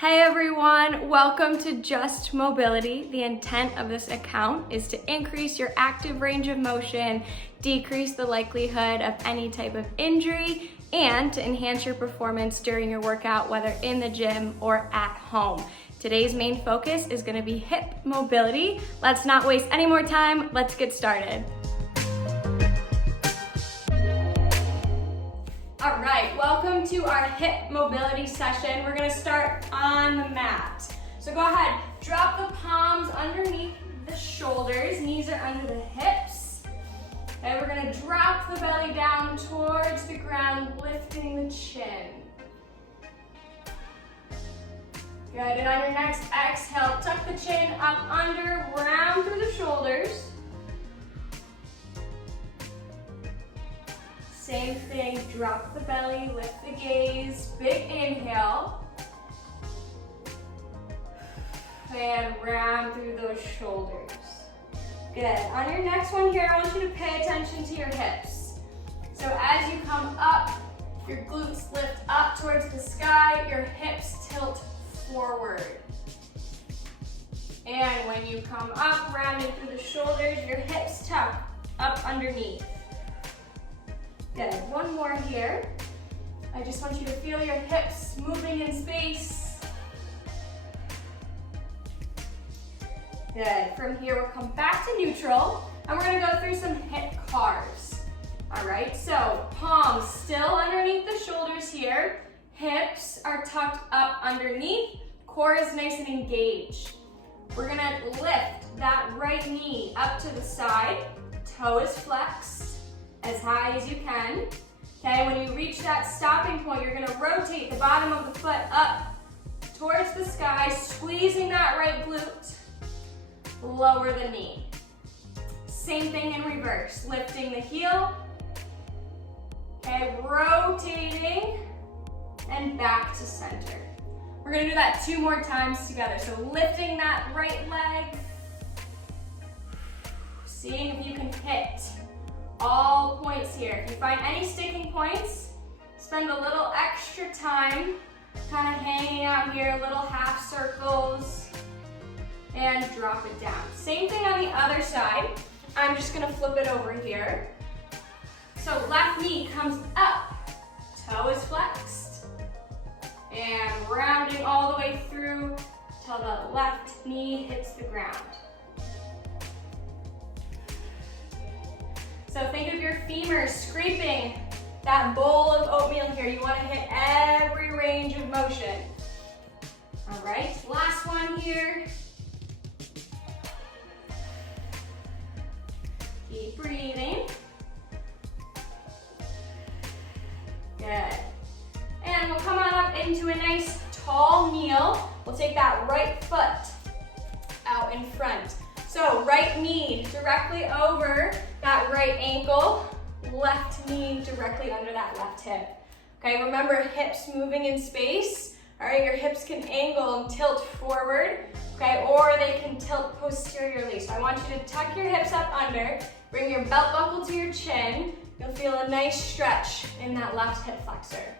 Hey everyone, welcome to Just Mobility. The intent of this account is to increase your active range of motion, decrease the likelihood of any type of injury, and to enhance your performance during your workout, whether in the gym or at home. Today's main focus is going to be hip mobility. Let's not waste any more time. Let's get started. All right, welcome to our hip mobility session. We're gonna start on the mat. So go ahead, drop the palms underneath the shoulders, knees are under the hips. Okay, we're gonna drop the belly down towards the ground, lifting the chin. Good, and on your next exhale, tuck the chin up under, round through the shoulders. Same thing, drop the belly, lift the gaze, big inhale. And round through those shoulders. Good, on your next one here, I want you to pay attention to your hips. So as you come up, your glutes lift up towards the sky, your hips tilt forward. And when you come up, rounding through the shoulders, your hips tuck up underneath. Good, one more here. I just want you to feel your hips moving in space. Good, from here we'll come back to neutral and we're gonna go through some hip carves. All right, so palms still underneath the shoulders here. Hips are tucked up underneath. Core is nice and engaged. We're gonna lift that right knee up to the side. Toe is flexed as high as you can. Okay, when you reach that stopping point, you're gonna rotate the bottom of the foot up towards the sky, squeezing that right glute, lower the knee. Same thing in reverse, lifting the heel, okay, rotating, and back to center. We're gonna do that 2 more times together. So lifting that right leg, seeing if you can hit all points here. If you find any sticking points, spend a little extra time kind of hanging out here, little half circles, and drop it down. Same thing on the other side. I'm just gonna flip it over here. So left knee comes up, toe is flexed, and rounding all the way through till the left knee hits the ground. So think of your femurs scraping that bowl of oatmeal here. You want to hit every range of motion. All right, last one here. Keep breathing. Good. And we'll come on up into a nice tall kneel. We'll take that right foot out in front. So right knee directly over that right ankle, left knee directly under that left hip. Okay, remember hips moving in space. All right, your hips can angle and tilt forward, okay, or they can tilt posteriorly. So I want you to tuck your hips up under, bring your belt buckle to your chin. You'll feel a nice stretch in that left hip flexor.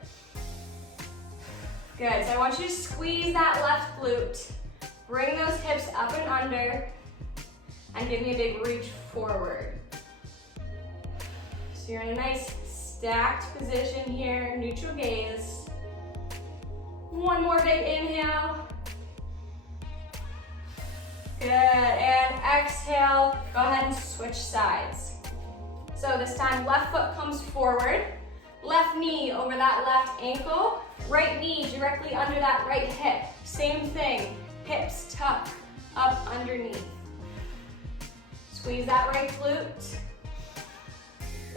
Good, so I want you to squeeze that left glute, bring those hips up and under, and give me a big reach forward. So you're in a nice stacked position here, neutral gaze. One more big inhale. Good, and exhale, go ahead and switch sides. So this time, left foot comes forward, left knee over that left ankle, right knee directly under that right hip. Same thing, hips tuck up underneath. Squeeze that right glute.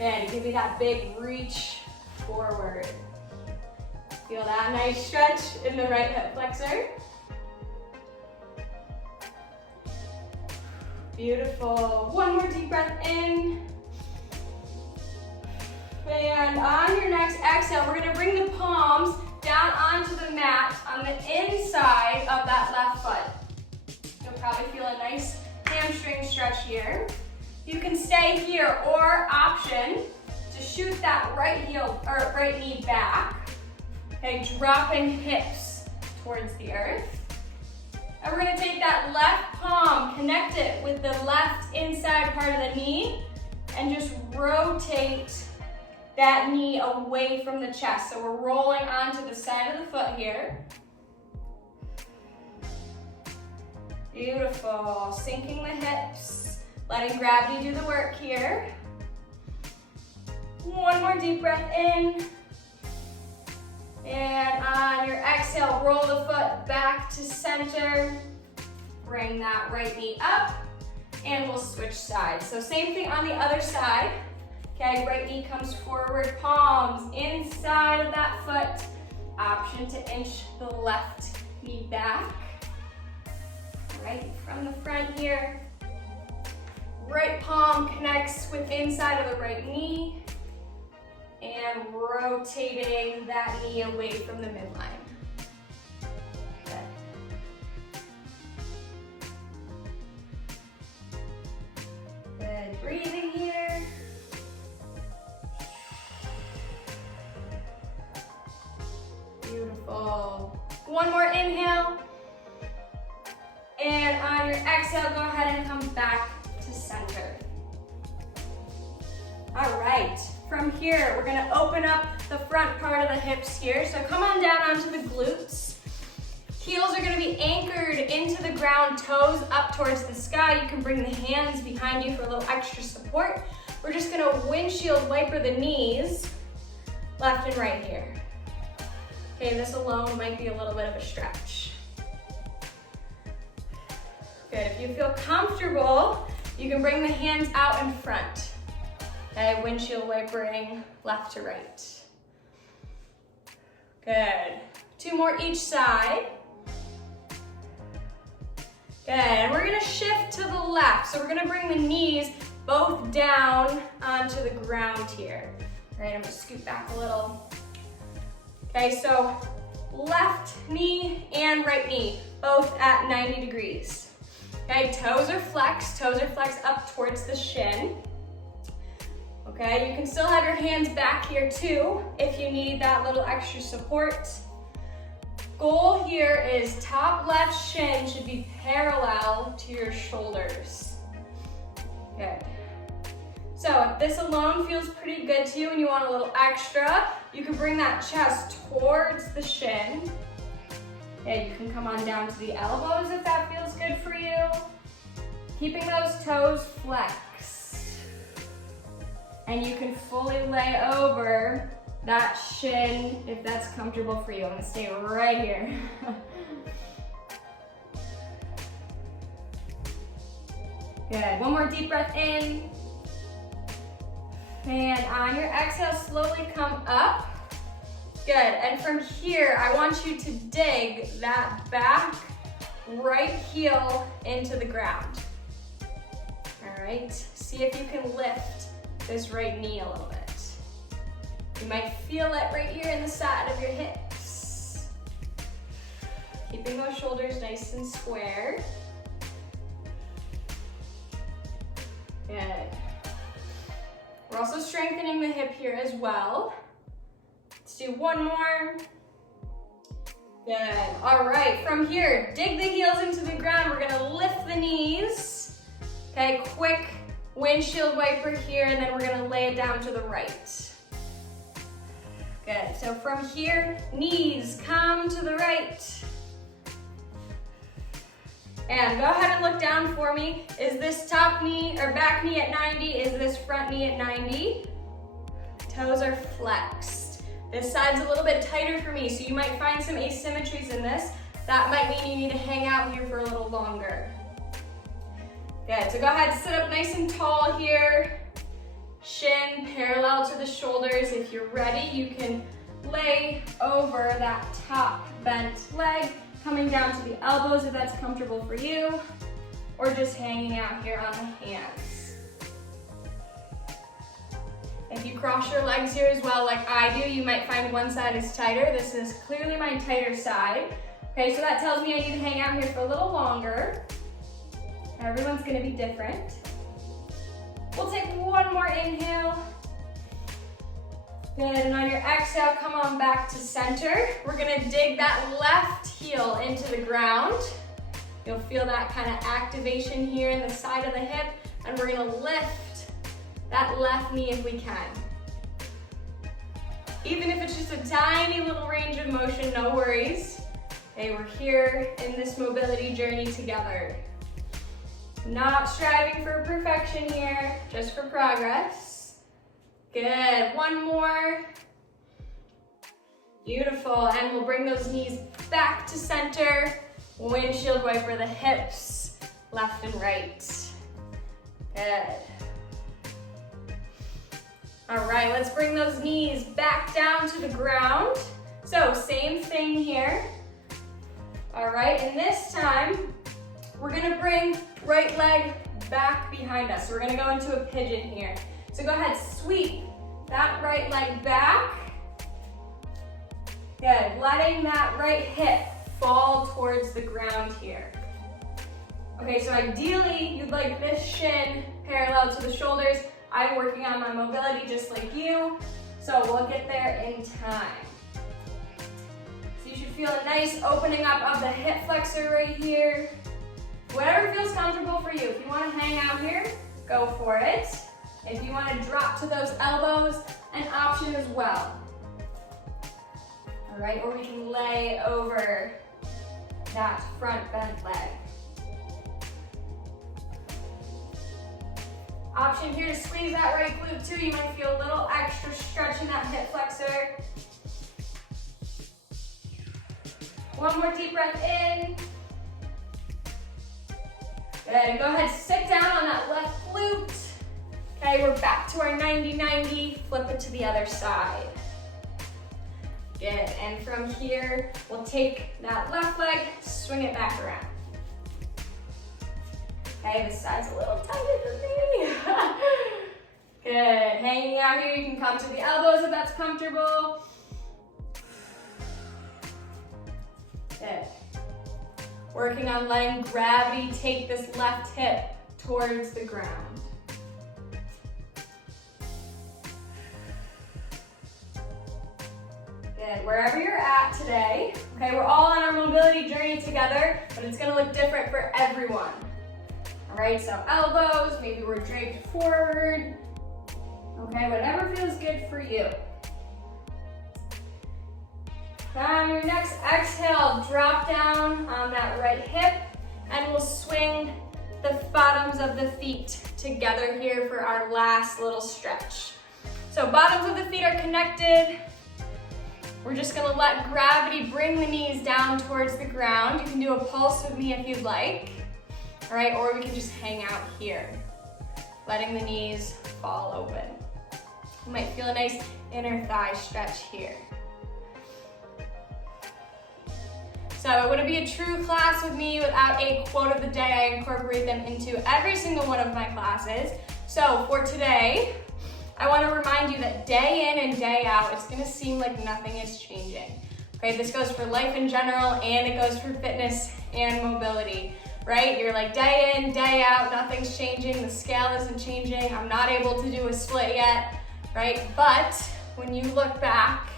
And give me that big reach forward. Feel that nice stretch in the right hip flexor. Beautiful. One more deep breath in. And on your next exhale, we're gonna bring the palms down onto the mat on the inside of that left foot. You'll probably feel a nice hamstring stretch here. You can stay here, or option to shoot that right heel or right knee back. Okay, dropping hips towards the earth. And we're gonna take that left palm, connect it with the left inside part of the knee, and just rotate that knee away from the chest. So we're rolling onto the side of the foot here. Beautiful, sinking the hips, letting gravity do the work here. One more deep breath in. And on your exhale, roll the foot back to center. Bring that right knee up, and we'll switch sides. So same thing on the other side. Okay, right knee comes forward, palms inside of that foot. Option to inch the left knee back. Right from the front here. Right palm connects with inside of the right knee. And rotating that knee away from the midline. Good. Good, breathing here. Beautiful. One more inhale. And on your exhale, go ahead and come back to center. All right. From here, we're gonna open up the front part of the hips here. So come on down onto the glutes. Heels are gonna be anchored into the ground, toes up towards the sky. You can bring the hands behind you for a little extra support. We're just gonna windshield wiper the knees, left and right here. Okay, this alone might be a little bit of a stretch. Good, if you feel comfortable, you can bring the hands out in front. Okay, windshield wipering left to right. Good. Two more each side. Good, and we're gonna shift to the left. So we're gonna bring the knees both down onto the ground here. All right, I'm gonna scoot back a little. Okay, so left knee and right knee, both at 90 degrees. Okay, toes are flexed up towards the shin. Okay, you can still have your hands back here too if you need that little extra support. Goal here is top left shin should be parallel to your shoulders. Good. So if this alone feels pretty good to you and you want a little extra, you can bring that chest towards the shin. Okay, you can come on down to the elbows if that feels good for you. Keeping those toes flexed. And you can fully lay over that shin if that's comfortable for you. I'm gonna stay right here. Good, one more deep breath in. And on your exhale, slowly come up. Good, and from here, I want you to dig that back right heel into the ground. All right, see if you can lift this right knee a little bit. You might feel it right here in the side of your hips. Keeping those shoulders nice and square. Good. We're also strengthening the hip here as well. Let's do one more. Good, all right, from here, dig the heels into the ground. We're gonna lift the knees. Okay, quick windshield wiper here, and then we're gonna lay it down to the right. Good, so from here, knees come to the right. And go ahead and look down for me. Is this top knee or back knee at 90? Is this front knee at 90? Toes are flexed. This side's a little bit tighter for me, so you might find some asymmetries in this. That might mean you need to hang out here for a little longer. Good, so go ahead, sit up nice and tall here. Shin parallel to the shoulders. If you're ready, you can lay over that top bent leg, coming down to the elbows if that's comfortable for you, or just hanging out here on the hands. If you cross your legs here as well, like I do, you might find one side is tighter. This is clearly my tighter side. Okay, so that tells me I need to hang out here for a little longer. Everyone's gonna be different. We'll take one more inhale. Good, and on your exhale, come on back to center. We're gonna dig that left heel into the ground. You'll feel that kind of activation here in the side of the hip, and we're gonna lift that left knee if we can. Even if it's just a tiny little range of motion, no worries. Okay, we're here in this mobility journey together. Not striving for perfection here, just for progress. Good, one more. Beautiful, and we'll bring those knees back to center. Windshield wiper the hips, left and right. Good. All right, let's bring those knees back down to the ground. So same thing here. All right, and this time, we're gonna bring right leg back behind us. So we're gonna go into a pigeon here. So go ahead, sweep that right leg back. Good, letting that right hip fall towards the ground here. Okay, so ideally, you'd like this shin parallel to the shoulders. I'm working on my mobility just like you, so we'll get there in time. So you should feel a nice opening up of the hip flexor right here. Whatever feels comfortable for you. If you want to hang out here, go for it. If you want to drop to those elbows, an option as well. All right, or we can lay over that front bent leg. Option here to squeeze that right glute too. You might feel a little extra stretch in that hip flexor. One more deep breath in. Good, go ahead, sit down on that left glute. Okay, we're back to our 90-90, flip it to the other side. Good, and from here, we'll take that left leg, swing it back around. Okay, this side's a little tighter than me. Good, hanging out here, you can come to the elbows if that's comfortable. Good. Working on letting gravity take this left hip towards the ground. Good, wherever you're at today, okay, we're all on our mobility journey together, but it's gonna look different for everyone. All right, so elbows, maybe we're draped forward. Okay, whatever feels good for you. Now on your next exhale, drop down on that right hip, and we'll swing the bottoms of the feet together here for our last little stretch. So bottoms of the feet are connected. We're just gonna let gravity bring the knees down towards the ground. You can do a pulse with me if you'd like. All right, or we can just hang out here, letting the knees fall open. You might feel a nice inner thigh stretch here. So it wouldn't be a true class with me without a quote of the day. I incorporate them into every single one of my classes. So for today, I want to remind you that day in and day out, it's going to seem like nothing is changing. Okay, this goes for life in general, and it goes for fitness and mobility, right? You're like day in, day out, nothing's changing, the scale isn't changing, I'm not able to do a split yet, right? But when you look back,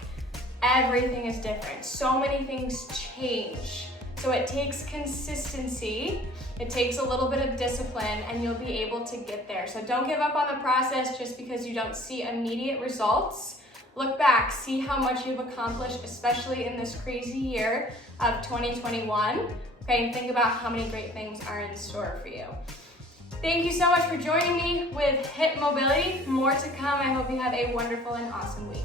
everything is different. So many things change. So it takes consistency, it takes a little bit of discipline, and you'll be able to get there. So don't give up on the process just because you don't see immediate results. Look back, see how much you've accomplished, especially in this crazy year of 2021. Okay, and think about how many great things are in store for you. Thank you so much for joining me with Hip Mobility. More to come. I hope you have a wonderful and awesome week.